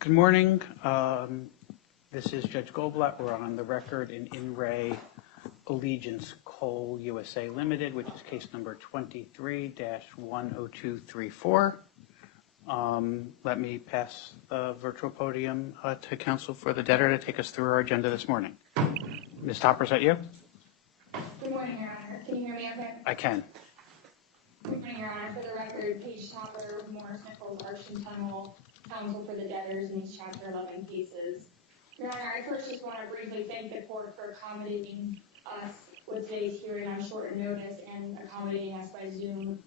Good morning. This is Judge Goldblatt. We're on the record in Re Allegiance Coal USA Limited, which is case number 23-10234. Let me pass the virtual podium to counsel for the debtor to take us through our agenda this morning. Ms. Topper, is that you? Good morning, Your Honor. Can you hear me okay? I can. Good morning, Your Honor. For the record, Paige Topper, Morris Nichols, Arch and Tunnel, counsel for the debtors in these Chapter 11 cases. Your Honor, I first just want to briefly thank the court for accommodating us with today's hearing on short notice and accommodating us by Zoom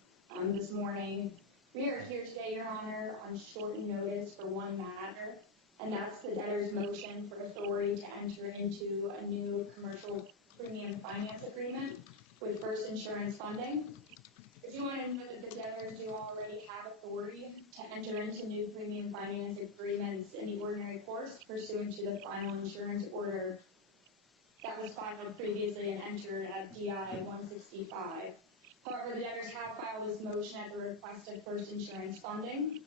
this morning. We are here today, Your Honor, on short notice for one matter, and that's the debtor's motion for authority to enter into a new commercial premium finance agreement with First Insurance Funding. I do want to note that the debtors do already have authority to enter into new premium finance agreements in the ordinary course pursuant to the final insurance order that was filed previously and entered at DI 165. However, the debtors have filed this motion at the request of First Insurance Funding.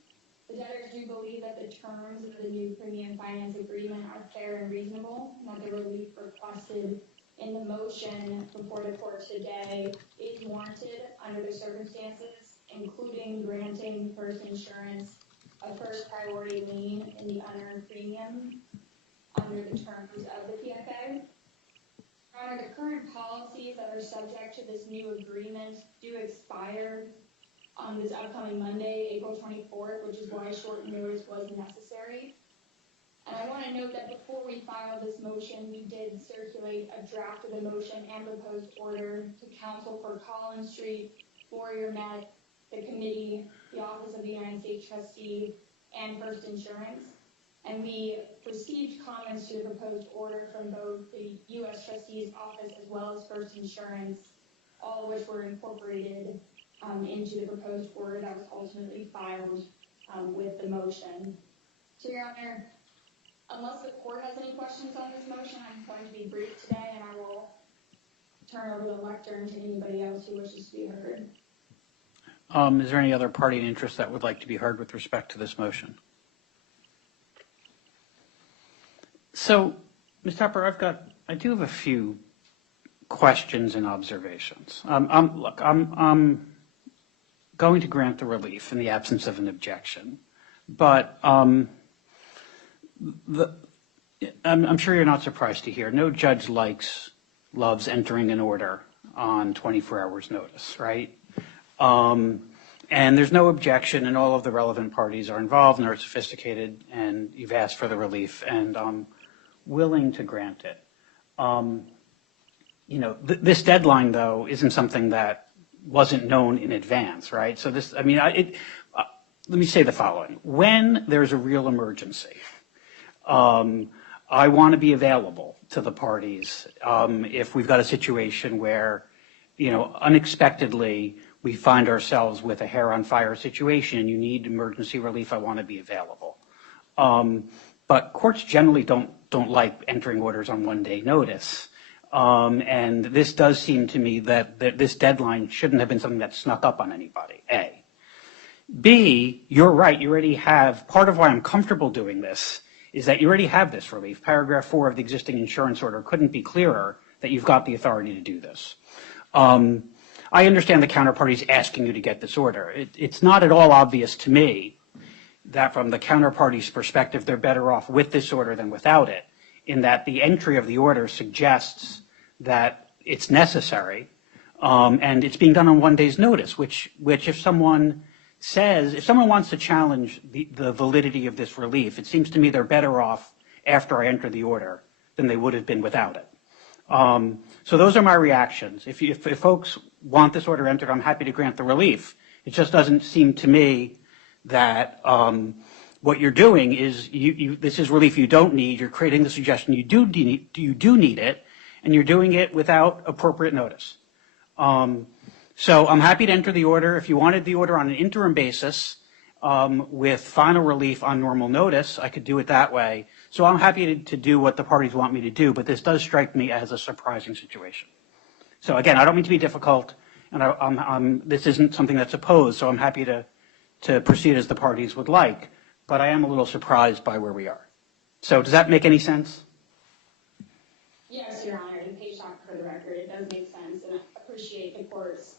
The debtors do believe that the terms of the new premium finance agreement are fair and reasonable, and that the relief requested in the motion before the court today is warranted under the circumstances, including granting First Insurance a first priority lien in the unearned premium under the terms of the PFA. However, the current policies that are subject to this new agreement do expire on this upcoming Monday, April 24th, which is why short notice was necessary. And I want to note that before we filed this motion, we did circulate a draft of the motion and proposed order to counsel for Collins Street, Warrior Met, the committee, the Office of the United States Trustee, and First Insurance. And we received comments to the proposed order from both the U.S. Trustee's Office as well as First Insurance, all of which were incorporated into the proposed order that was ultimately filed with the motion. So, Your Honor, unless the court has any questions on this motion, I'm going to be brief today, and I will turn over the lectern to anybody else who wishes to be heard. Is there any other party in interest that would like to be heard with respect to this motion? So, Ms. Topper, I do have a few questions and observations. Look, I'm going to grant the relief in the absence of an objection, but I'm sure you're not surprised to hear no judge loves entering an order on 24 hours notice, right? And there's no objection, and all of the relevant parties are involved and are sophisticated, and you've asked for the relief, and I'm willing to grant it. This deadline, though, isn't something that wasn't known in advance, right? So let me say the following. When there's a real emergency, I want to be available to the parties if we've got a situation where, unexpectedly we find ourselves with a hair on fire situation and you need emergency relief. I want to be available. But courts generally don't like entering orders on one-day notice. And this does seem to me that this deadline shouldn't have been something that snuck up on anybody, A. B, you're right, you already have, part of why I'm comfortable doing this is that you already have this relief. Paragraph 4 of the existing insurance order couldn't be clearer that you've got the authority to do this. I understand the counterparty's asking you to get this order. It's not at all obvious to me that from the counterparty's perspective, they're better off with this order than without it, in that the entry of the order suggests that it's necessary, and it's being done on one day's notice, which if someone wants to challenge the validity of this relief, it seems to me they're better off after I enter the order than they would have been without it. So those are my reactions. If folks want this order entered, I'm happy to grant the relief. It just doesn't seem to me that what you're doing is this is relief you don't need. You're creating the suggestion you do need it, and you're doing it without appropriate notice. So I'm happy to enter the order. If you wanted the order on an interim basis with final relief on normal notice, I could do it that way. So I'm happy to do what the parties want me to do, but this does strike me as a surprising situation. So again, I don't mean to be difficult, and this isn't something that's opposed, so I'm happy to proceed as the parties would like. but I am a little surprised by where we are. So does that make any sense? Yes, Your Honor, and page talk for the record, it does make sense, and I appreciate the court's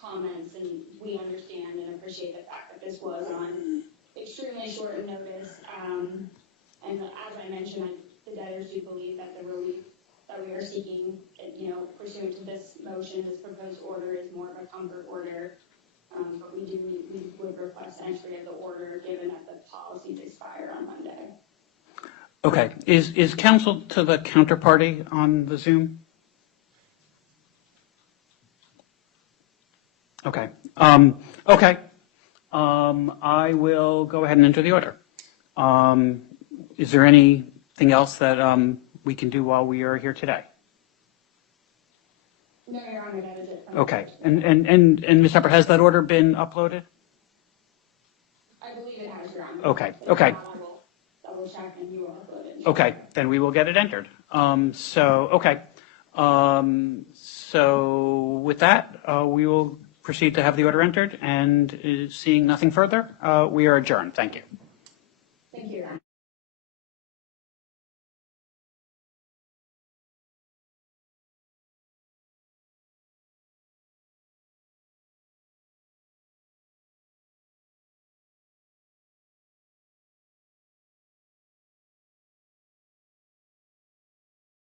comments, and we understand and appreciate the fact that this was on extremely short notice. And as I mentioned, the debtors do believe that the relief that we are seeking, pursuant to this motion, this proposed order is more of a comfort order. But we would request entry of the order given that the policies expire on Monday. Okay. Is counsel to the counterparty on the Zoom? Okay. Okay. I will go ahead and enter the order. Is there anything else that we can do while we are here today? No, Your Honor, that is it. Okay. And Ms. Pepper, has that order been uploaded? I believe it has, Your Honor. Okay. Okay. I will double check and you will upload it. Okay. Then we will get it entered. Okay. So with that, we will proceed to have the order entered, and seeing nothing further, we are adjourned. Thank you.